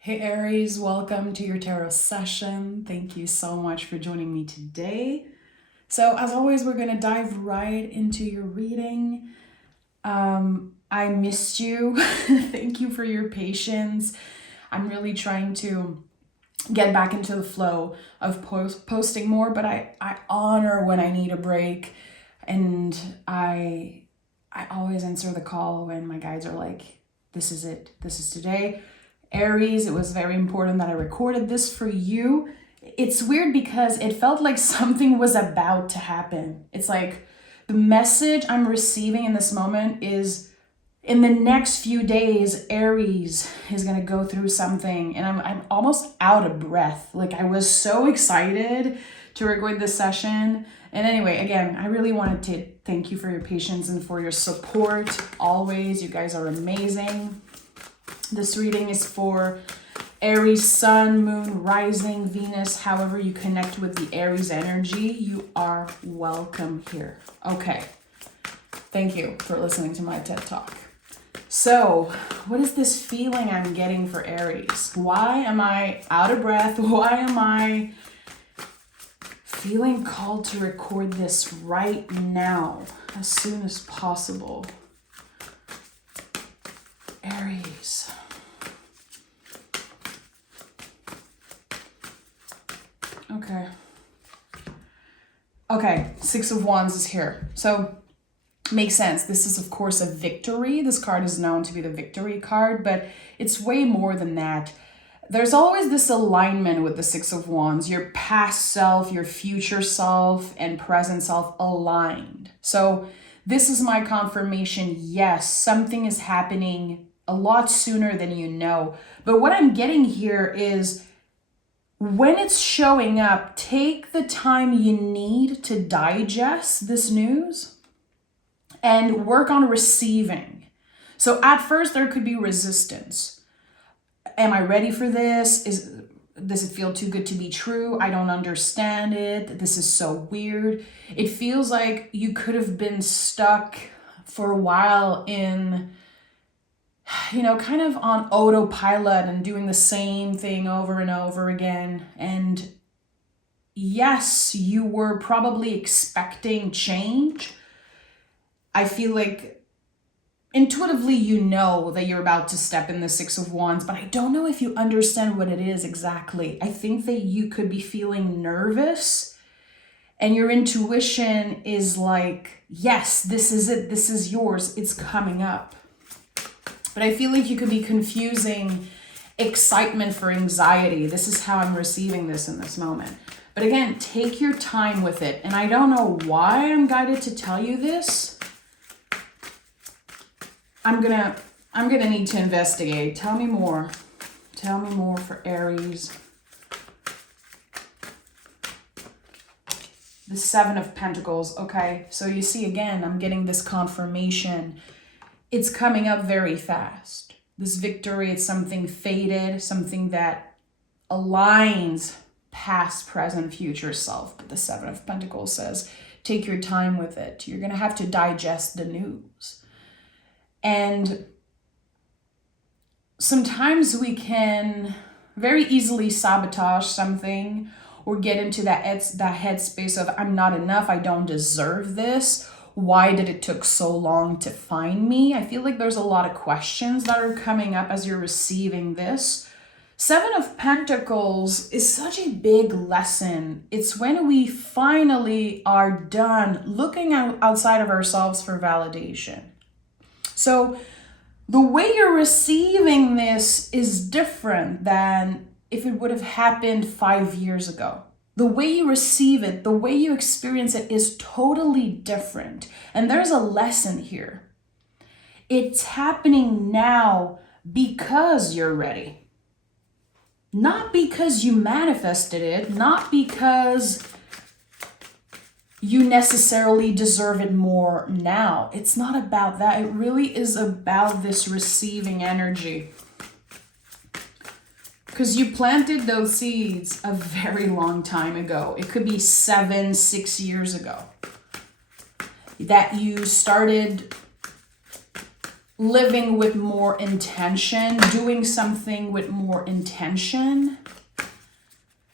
Hey Aries, welcome to your tarot session. Thank you so much for joining me today. So as always, we're going to dive right into your reading. I missed you. Thank you for your patience. I'm really trying to get back into the flow of posting more, but I honor when I need a break, and I always answer the call when my guides are like, this is it, this is today. Aries, it was very important that I recorded this for you. It's weird because it felt like something was about to happen. It's like the message I'm receiving in this moment is in the next few days, Aries is going to go through something, and I'm almost out of breath. Like, I was so excited to record this session. And anyway, again, I really wanted to thank you for your patience and for your support. Always, you guys are amazing. This reading is for Aries, Sun, Moon, Rising, Venus. However you connect with the Aries energy, you are welcome here. Okay, thank you for listening to my TED Talk. So, what is this feeling I'm getting for Aries? Why am I out of breath? Why am I feeling called to record this right now, as soon as possible? Aries. Okay, Six of Wands is here. So, makes sense. This is, of course, a victory. This card is known to be the victory card, but it's way more than that. There's always this alignment with the Six of Wands. Your past self, your future self, and present self aligned. So, this is my confirmation. Yes, something is happening a lot sooner than you know. But what I'm getting here is, when it's showing up, take the time you need to digest this news and work on receiving. So at first there could be resistance. Am I ready for this? Does it feel too good to be true? I don't understand it. This is so weird. It feels like you could have been stuck for a while in, kind of on autopilot and doing the same thing over and over again. And yes, you were probably expecting change. I feel like intuitively you know that you're about to step in the Six of Wands, but I don't know if you understand what it is exactly. I think that you could be feeling nervous, and your intuition is like, yes, this is it. This is yours. It's coming up. But I feel like you could be confusing excitement for anxiety. This is how I'm receiving this in this moment. But again, take your time with it. And I don't know why I'm guided to tell you this. I'm gonna need to investigate. Tell me more. Tell me more for Aries. The Seven of Pentacles. Okay, so you see again, I'm getting this confirmation. It's coming up very fast. This victory, it's something fated, something that aligns past, present, future self. But the Seven of Pentacles says, take your time with it. You're going to have to digest the news. And sometimes we can very easily sabotage something or get into that headspace of, I'm not enough, I don't deserve this. Why did it took so long to find me? I feel like there's a lot of questions that are coming up as you're receiving this. Seven of Pentacles is such a big lesson. It's when we finally are done looking outside of ourselves for validation. So the way you're receiving this is different than if it would have happened 5 years ago. The way you receive it, the way you experience it is totally different. And there's a lesson here. It's happening now because you're ready. Not because you manifested it, not because you necessarily deserve it more now. It's not about that. It really is about this receiving energy. Because you planted those seeds a very long time ago. It could be 7, 6 years ago that you started living with more intention, doing something with more intention.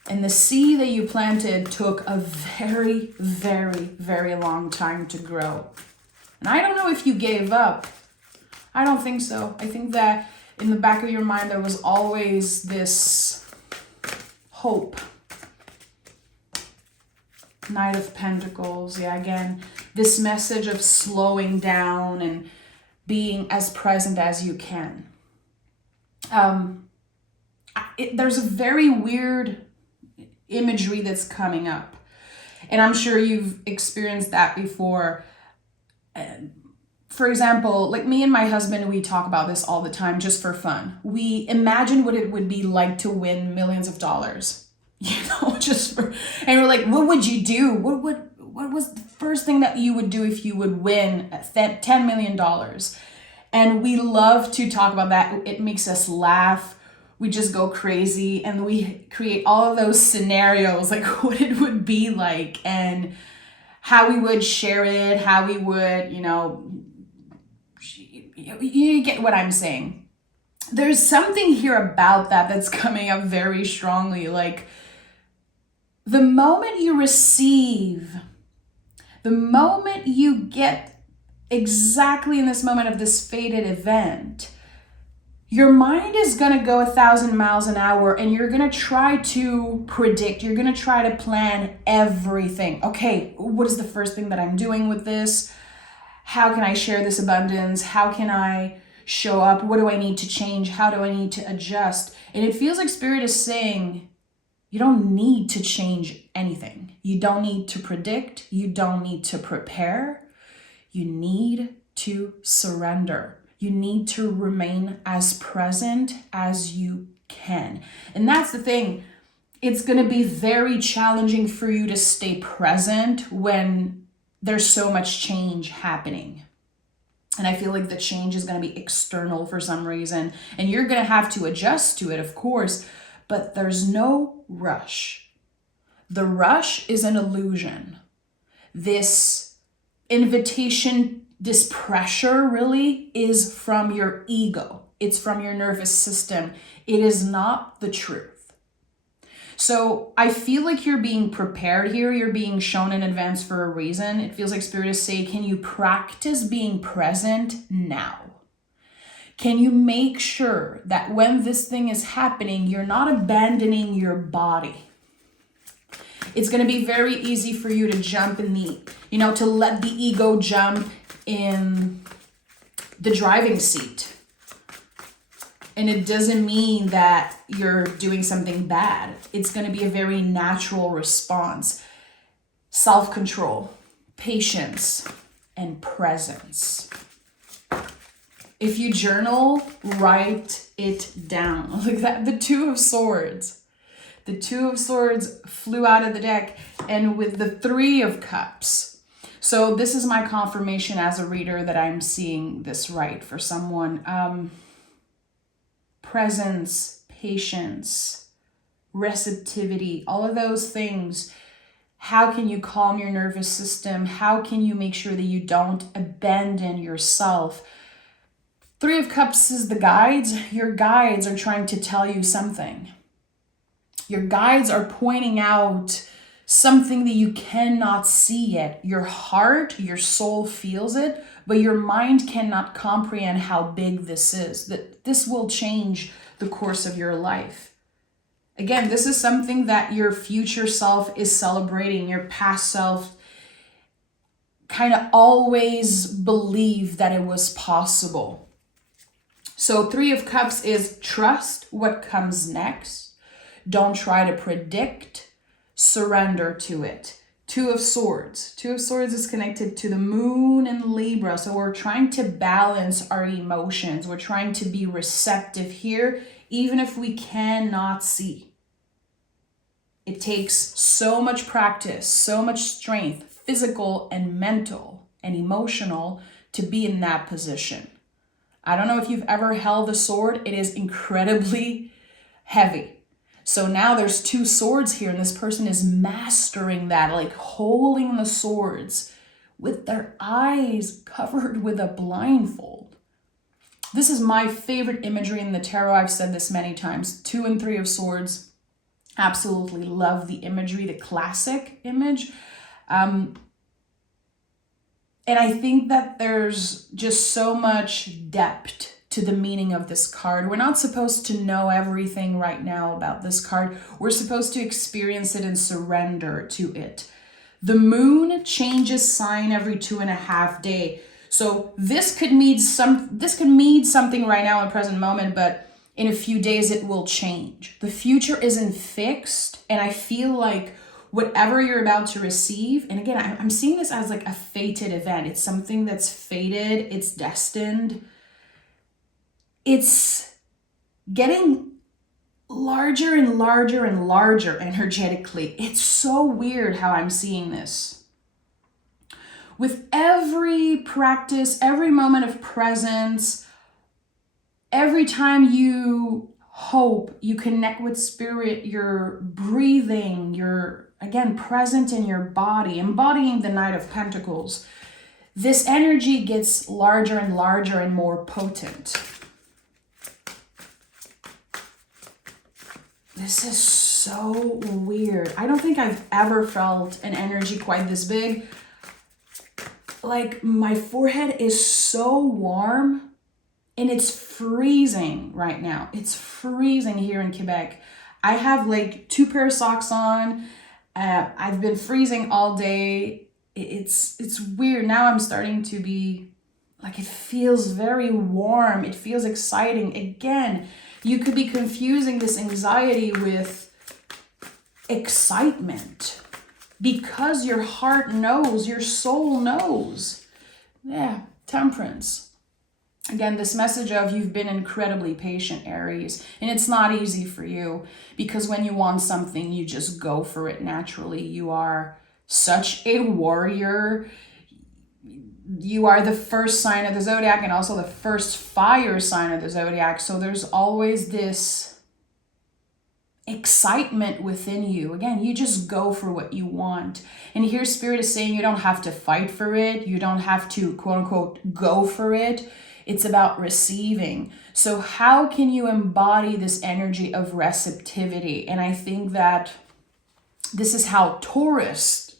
And the seed that you planted took a very, very, very long time to grow. And I don't know if you gave up. I don't think so. I think that in the back of your mind, there was always this hope. Knight of Pentacles. Yeah, again, this message of slowing down and being as present as you can. There's a very weird imagery that's coming up. And I'm sure you've experienced that before. For example, like me and my husband, we talk about this all the time just for fun. We imagine what it would be like to win millions of dollars. And we're like, what would you do? What was the first thing that you would do if you would win $10 million? And we love to talk about that. It makes us laugh. We just go crazy and we create all of those scenarios, like what it would be like and how we would share it, how we would, you get what I'm saying. There's something here about that's coming up very strongly. Like the moment you receive, the moment you get exactly in this moment of this fated event, your mind is going to go 1,000 miles an hour and you're going to try to predict. You're going to try to plan everything. Okay, what is the first thing that I'm doing with this? How can I share this abundance? How can I show up? What do I need to change? How do I need to adjust? And it feels like Spirit is saying, you don't need to change anything. You don't need to predict. You don't need to prepare. You need to surrender. You need to remain as present as you can. And that's the thing. It's going to be very challenging for you to stay present when there's so much change happening. And I feel like the change is going to be external for some reason. And you're going to have to adjust to it, of course. But there's no rush. The rush is an illusion. This invitation, this pressure really is from your ego. It's from your nervous system. It is not the truth. So I feel like you're being prepared here. You're being shown in advance for a reason. It feels like Spirit is saying, can you practice being present now? Can you make sure that when this thing is happening, you're not abandoning your body? It's going to be very easy for you to jump in to let the ego jump in the driving seat. And it doesn't mean that you're doing something bad. It's going to be a very natural response. Self-control, patience, and presence. If you journal, write it down. Like that, the Two of Swords. The Two of Swords flew out of the deck, and with the Three of Cups. So this is my confirmation as a reader that I'm seeing this right for someone. Presence, patience, receptivity, all of those things. How can you calm your nervous system? How can you make sure that you don't abandon yourself? Three of Cups is the guides. Your guides are trying to tell you something. Your guides are pointing out something that you cannot see yet. Your heart, your soul feels it, but your mind cannot comprehend how big this is. That this will change the course of your life. Again, this is something that your future self is celebrating. Your past self kind of always believed that it was possible. So Three of Cups is trust what comes next. Don't try to predict. Surrender to it. Two of Swords. Two of Swords is connected to the moon and Libra. So we're trying to balance our emotions. We're trying to be receptive here, even if we cannot see. It takes so much practice, so much strength, physical and mental and emotional, to be in that position. I don't know if you've ever held a sword. It is incredibly heavy. So now there's two swords here, and this person is mastering that, like holding the swords with their eyes covered with a blindfold. This is my favorite imagery in the tarot. I've said this many times. 2 and 3 of Swords. Absolutely love the imagery, the classic image. And I think that there's just so much depth to the meaning of this card. We're not supposed to know everything right now about this card. We're supposed to experience it and surrender to it. The moon changes sign every 2.5 days. So this could mean something right now in present moment, but in a few days it will change. The future isn't fixed, and I feel like whatever you're about to receive, and again, I'm seeing this as like a fated event. It's something that's fated, it's destined. It's getting larger and larger and larger energetically. It's so weird how I'm seeing this. With every practice, every moment of presence, every time you hope, you connect with spirit, you're breathing, you're again present in your body, embodying the Knight of Pentacles, this energy gets larger and larger and more potent. This is so weird. I don't think I've ever felt an energy quite this big. Like my forehead is so warm and it's freezing right now. It's freezing here in Quebec. I have like 2 pair of socks on. I've been freezing all day. It's weird. Now I'm starting to be like, it feels very warm. It feels exciting. Again, you could be confusing this anxiety with excitement because your heart knows, your soul knows. Yeah, Temperance. Again, this message of you've been incredibly patient, Aries, and it's not easy for you because when you want something, you just go for it naturally. You are such a warrior. You are the first sign of the zodiac and also the first fire sign of the zodiac. So there's always this excitement within you. Again, you just go for what you want. And here Spirit is saying you don't have to fight for it. You don't have to, quote unquote, go for it. It's about receiving. So how can you embody this energy of receptivity? And I think that this is how Taurus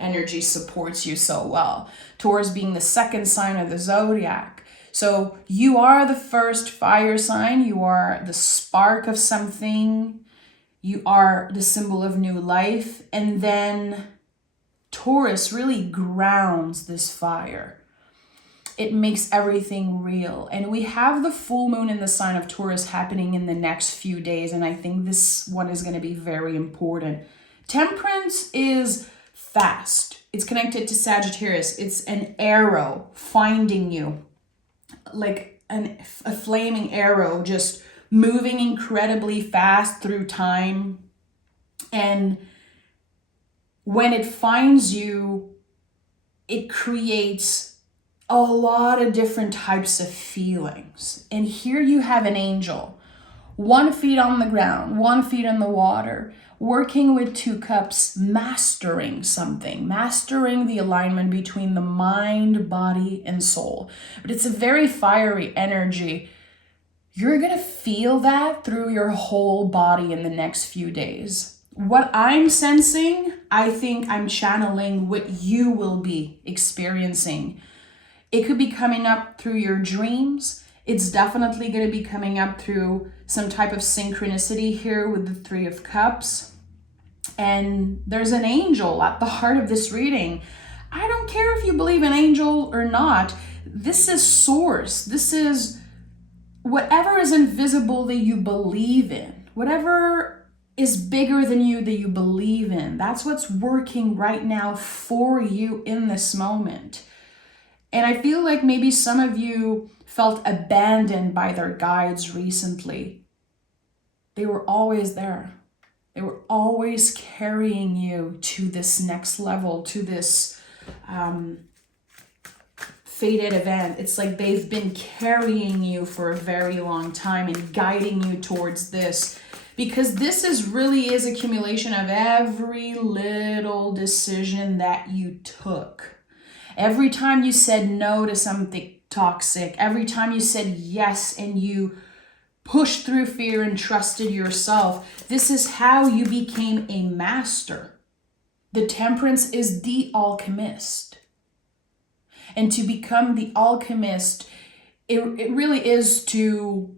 energy supports you so well. Taurus being the second sign of the zodiac. So you are the first fire sign. You are the spark of something. You are the symbol of new life. And then Taurus really grounds this fire. It makes everything real. And we have the full moon in the sign of Taurus happening in the next few days. And I think this one is going to be very important. Temperance is fast. It's connected to Sagittarius. It's an arrow finding you, like a flaming arrow, just moving incredibly fast through time. And when it finds you, it creates a lot of different types of feelings. And here you have an angel, 1 foot on the ground, 1 foot in the water, working with 2 cups, mastering something, mastering the alignment between the mind, body, and soul. But it's a very fiery energy. You're going to feel that through your whole body in the next few days. What I'm sensing, I think I'm channeling what you will be experiencing. It could be coming up through your dreams. It's definitely going to be coming up through some type of synchronicity here with the 3 of Cups. And there's an angel at the heart of this reading. I don't care if you believe in angel or not. This is source. This is whatever is invisible that you believe in. Whatever is bigger than you that you believe in. That's what's working right now for you in this moment. And I feel like maybe some of you felt abandoned by their guides recently. They were always there. They were always carrying you to this next level, to this fated event. It's like they've been carrying you for a very long time and guiding you towards this. Because this really is accumulation of every little decision that you took. Every time you said no to something toxic. Every time you said yes and you pushed through fear and trusted yourself, this is how you became a master. The Temperance is the alchemist. And to become the alchemist, it really is to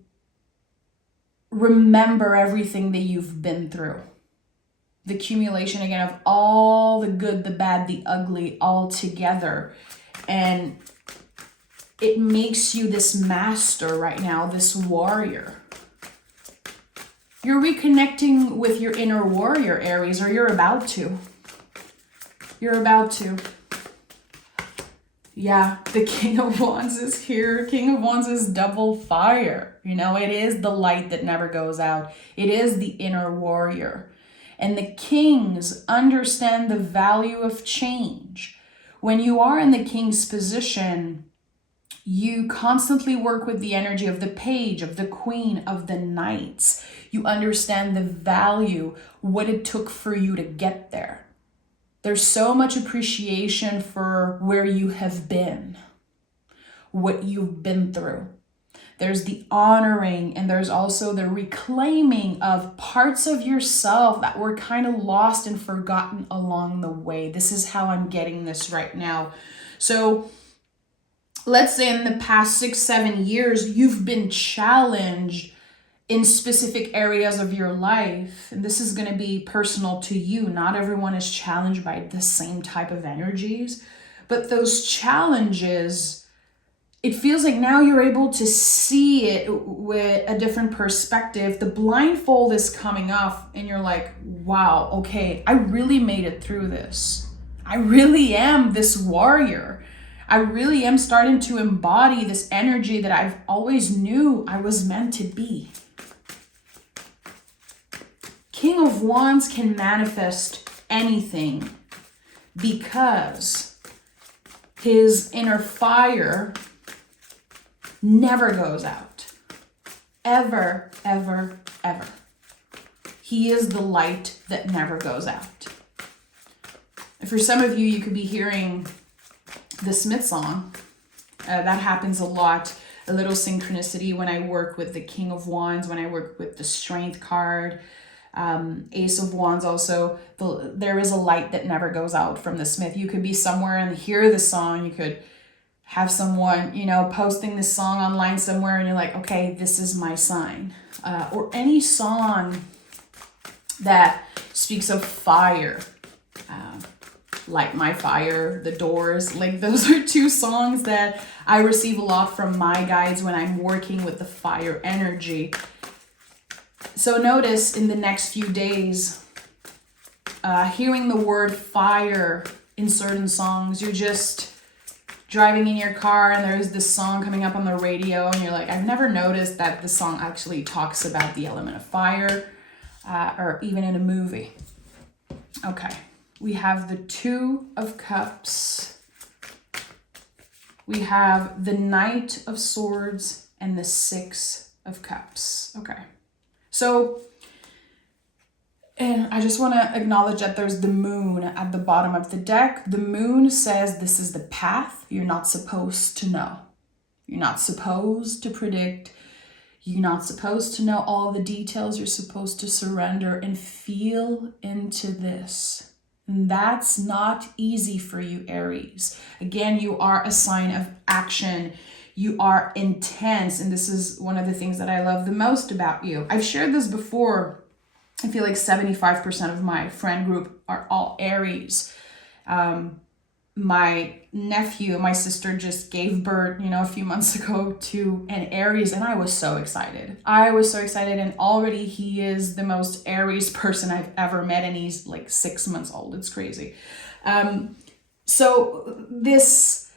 remember everything that you've been through. The accumulation again of all the good, the bad, the ugly, all together. And it makes you this master right now, this warrior. You're reconnecting with your inner warrior, Aries, or you're about to. You're about to. Yeah, the King of Wands is here. King of Wands is double fire. You know, it is the light that never goes out. It is the inner warrior. And the kings understand the value of change. When you are in the king's position, you constantly work with the energy of the page, of the queen, of the knights. You understand the value, what it took for you to get there. There's so much appreciation for where you have been, what you've been through. There's the honoring, and there's also the reclaiming of parts of yourself that were kind of lost and forgotten along the way. This is how I'm getting this right now. So let's say in the past 6-7 years, you've been challenged in specific areas of your life. And this is going to be personal to you. Not everyone is challenged by the same type of energies, but those challenges, it feels like now you're able to see it with a different perspective. The blindfold is coming off and you're like, wow, okay, I really made it through this. I really am this warrior. I really am starting to embody this energy that I've always knew I was meant to be. King of Wands can manifest anything because his inner fire never goes out. Ever, ever, ever. He is the light that never goes out. And for some of you, you could be hearing the Smith song. That happens a lot. A little synchronicity when I work with the King of Wands, when I work with the Strength card, Ace of Wands also. There is a light that never goes out from the Smith. You could be somewhere and hear the song. You could have someone, posting this song online somewhere and you're like, okay, this is my sign. Or any song that speaks of fire, Light My Fire, The Doors. Like those are two songs that I receive a lot from my guides when I'm working with the fire energy. So notice in the next few days, hearing the word fire in certain songs, you're just driving in your car and there's this song coming up on the radio and you're like, I've never noticed that the song actually talks about the element of fire, or even in a movie. Okay, we have the Two of Cups. We have the Knight of Swords and the Six of Cups. Okay, so, and I just want to acknowledge that there's the moon at the bottom of the deck. The moon says this is the path. You're not supposed to know. You're not supposed to predict. You're not supposed to know all the details. You're supposed to surrender and feel into this. And that's not easy for you, Aries. Again, you are a sign of action. You are intense. And this is one of the things that I love the most about you. I've shared this before. I feel like 75% of my friend group are all Aries. My nephew, my sister just gave birth, a few months ago to an Aries, and I was so excited. And already he is the most Aries person I've ever met, and he's like 6 months old. It's crazy. So this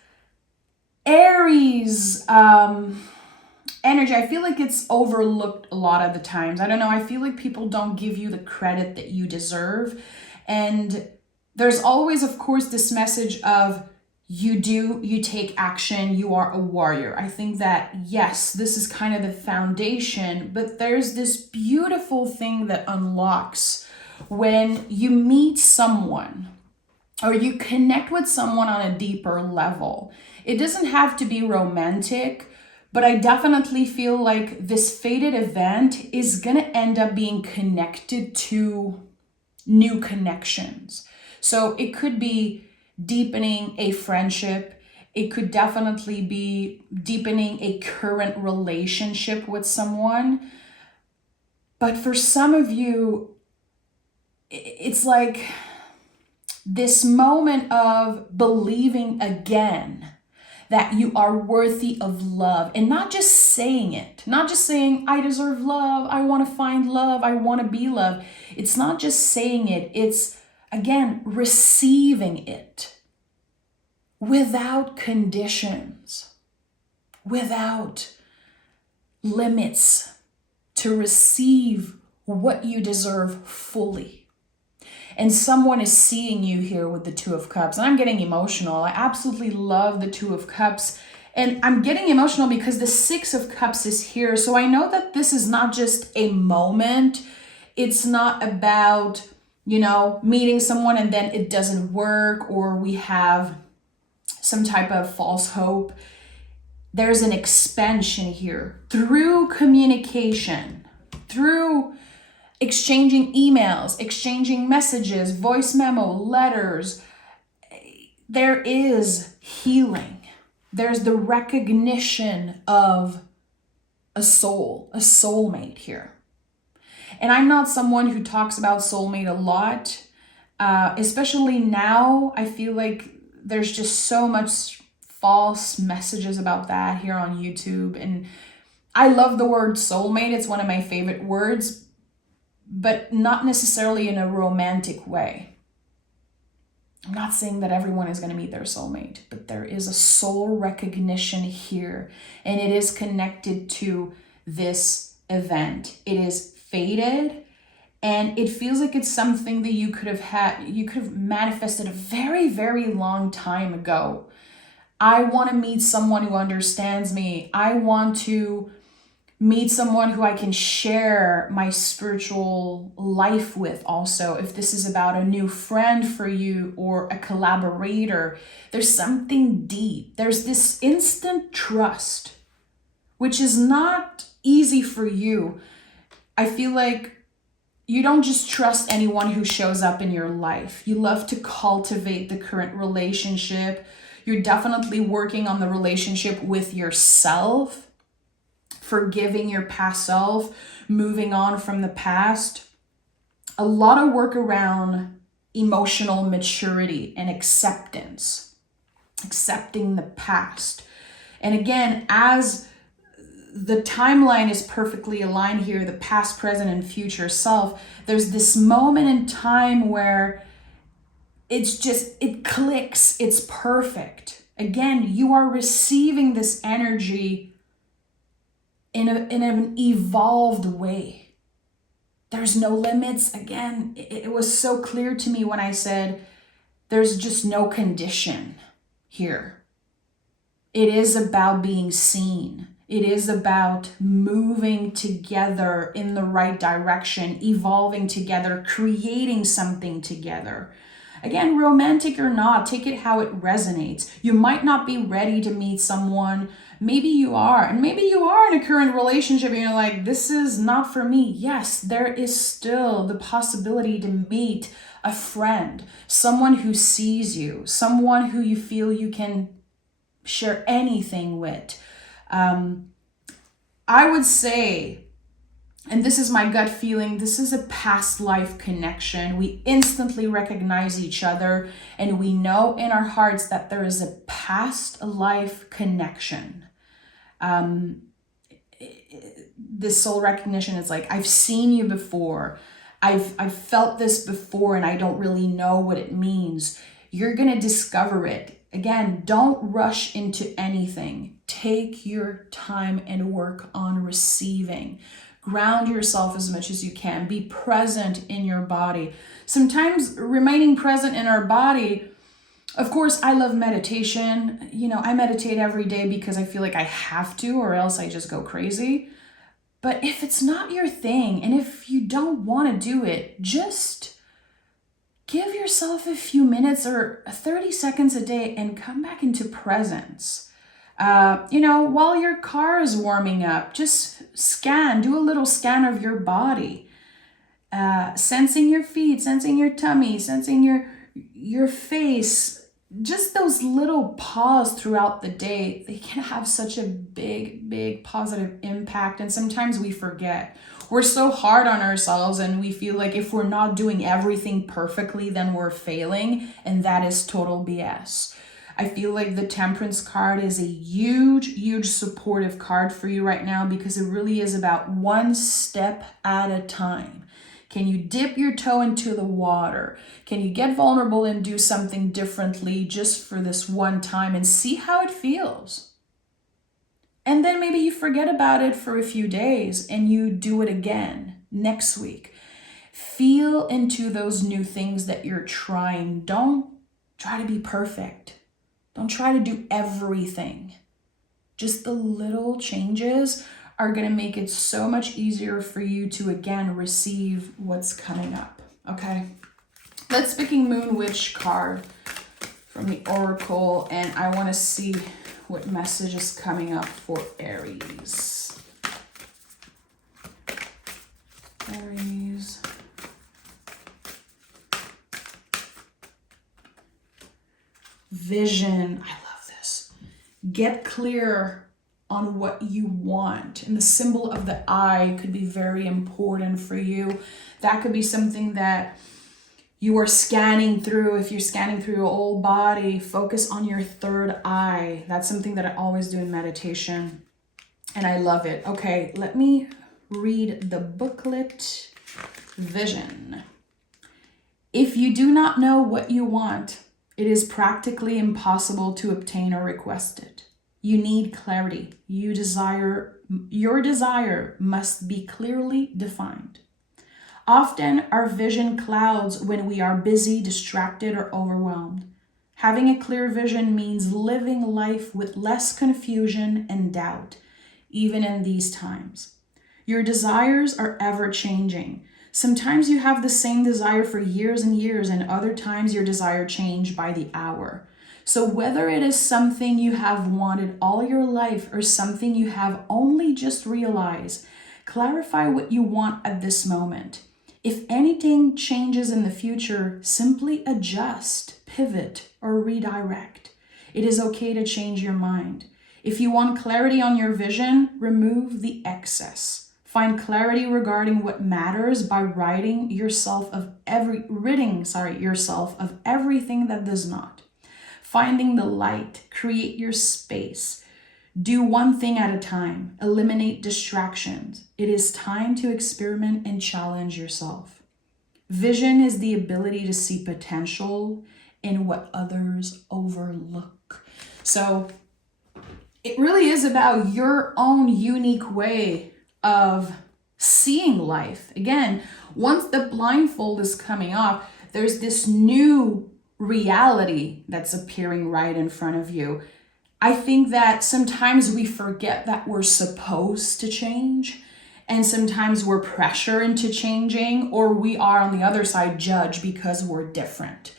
Aries energy, I feel like it's overlooked a lot of the times. I don't know. I feel like people don't give you the credit that you deserve. And there's always, of course, this message of you take action, you are a warrior. I think that, yes, this is kind of the foundation, but there's this beautiful thing that unlocks when you meet someone or you connect with someone on a deeper level. It doesn't have to be romantic, but I definitely feel like this fated event is going to end up being connected to new connections. So it could be deepening a friendship. It could definitely be deepening a current relationship with someone. But for some of you, it's like this moment of believing again that you are worthy of love, and not just saying it, not just saying, I deserve love, I want to find love, I want to be loved. It's not just saying it, it's again, receiving it without conditions, without limits, to receive what you deserve fully. And someone is seeing you here with the Two of Cups. And I'm getting emotional. I absolutely love the Two of Cups. And I'm getting emotional because the Six of Cups is here. So I know that this is not just a moment. It's not about, meeting someone and then it doesn't work, or we have some type of false hope. There's an expansion here through communication, through exchanging emails, exchanging messages, voice memo, letters. There is healing. There's the recognition of a soul, a soulmate here. And I'm not someone who talks about soulmate a lot, especially now. I feel like there's just so much false messages about that here on YouTube. And I love the word soulmate. It's one of my favorite words, but not necessarily in a romantic way. I'm not saying that everyone is going to meet their soulmate, but there is a soul recognition here, and it is connected to this event. It is fated, and it feels like it's something that you could have manifested a very, very long time ago. I want to meet someone who understands me. I want to meet someone who I can share my spiritual life with also. If this is about a new friend for you or a collaborator, there's something deep. There's this instant trust, which is not easy for you. I feel like you don't just trust anyone who shows up in your life. You love to cultivate the current relationship. You're definitely working on the relationship with yourself, forgiving your past self, moving on from the past. A lot of work around emotional maturity and acceptance, accepting the past. And again, as the timeline is perfectly aligned here, the past, present, and future self, there's this moment in time where it clicks, it's perfect. Again, you are receiving this energy in an evolved way. There's no limits. Again, it was so clear to me when I said there's just no condition here. It is about being seen. It is about moving together in the right direction, evolving together, creating something together. Again, romantic or not, take it how it resonates. You might not be ready to meet someone. Maybe you are. And maybe you are in a current relationship and you're like, this is not for me. Yes, there is still the possibility to meet a friend, someone who sees you, someone who you feel you can share anything with. I would say, and this is my gut feeling, this is a past life connection. We instantly recognize each other, and we know in our hearts that there is a past life connection. This soul recognition is like, I've seen you before. I've felt this before, and I don't really know what it means. You're going to discover it. Again, don't rush into anything. Take your time and work on receiving. Ground yourself as much as you can. Be present in your body. Sometimes remaining present in our body, of course, I love meditation. I meditate every day because I feel like I have to, or else I just go crazy. But if it's not your thing, and if you don't want to do it, just give yourself a few minutes or 30 seconds a day and come back into presence. While your car is warming up, just do a little scan of your body, sensing your feet, sensing your tummy, sensing your face. Just those little pause throughout the day, they can have such a big, big positive impact. And sometimes we forget. We're so hard on ourselves and we feel like if we're not doing everything perfectly, then we're failing. And that is total BS. I feel like the Temperance card is a huge, huge supportive card for you right now, because it really is about one step at a time. Can you dip your toe into the water? Can you get vulnerable and do something differently just for this one time and see how it feels? And then maybe you forget about it for a few days and you do it again next week. Feel into those new things that you're trying. Don't try to be perfect. Don't try to do everything. Just the little changes are going to make it so much easier for you to, again, receive what's coming up. Okay, let's pick a Moon Witch card from the Oracle, and I want to see what message is coming up for Aries. Aries. Vision. I love this. Get clear on what you want. And the symbol of the eye could be very important for you. That could be something that you are scanning through. If you're scanning through your whole body, focus on your third eye. That's something that I always do in meditation. And I love it. Okay, let me read the booklet. Vision. If you do not know what you want, it is practically impossible to obtain or request it. You need clarity. Your desire must be clearly defined. Often our vision clouds when we are busy, distracted, or overwhelmed. Having a clear vision means living life with less confusion and doubt, even in these times. Your desires are ever changing. Sometimes you have the same desire for years and years, and other times your desire changes by the hour. So whether it is something you have wanted all your life or something you have only just realized, clarify what you want at this moment. If anything changes in the future, simply adjust, pivot, or redirect. It is okay to change your mind. If you want clarity on your vision, remove the excess. Find clarity regarding what matters by ridding yourself of everything that does not. Finding the light, create your space. Do one thing at a time. Eliminate distractions. It is time to experiment and challenge yourself. Vision is the ability to see potential in what others overlook. So it really is about your own unique way of seeing life. Again, once the blindfold is coming off, there's this new reality that's appearing right in front of you. I think that sometimes we forget that we're supposed to change, and sometimes we're pressured into changing, or we are on the other side judged because we're different.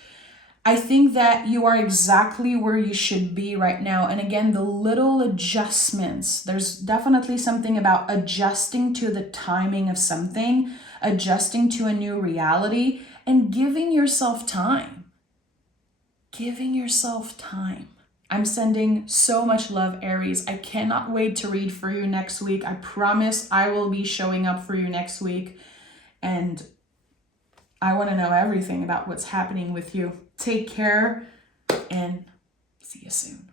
I think that you are exactly where you should be right now. And again, the little adjustments, there's definitely something about adjusting to the timing of something, adjusting to a new reality, and giving yourself time. Giving yourself time. I'm sending so much love, Aries. I cannot wait to read for you next week. I promise I will be showing up for you next week. And I want to know everything about what's happening with you. Take care and see you soon.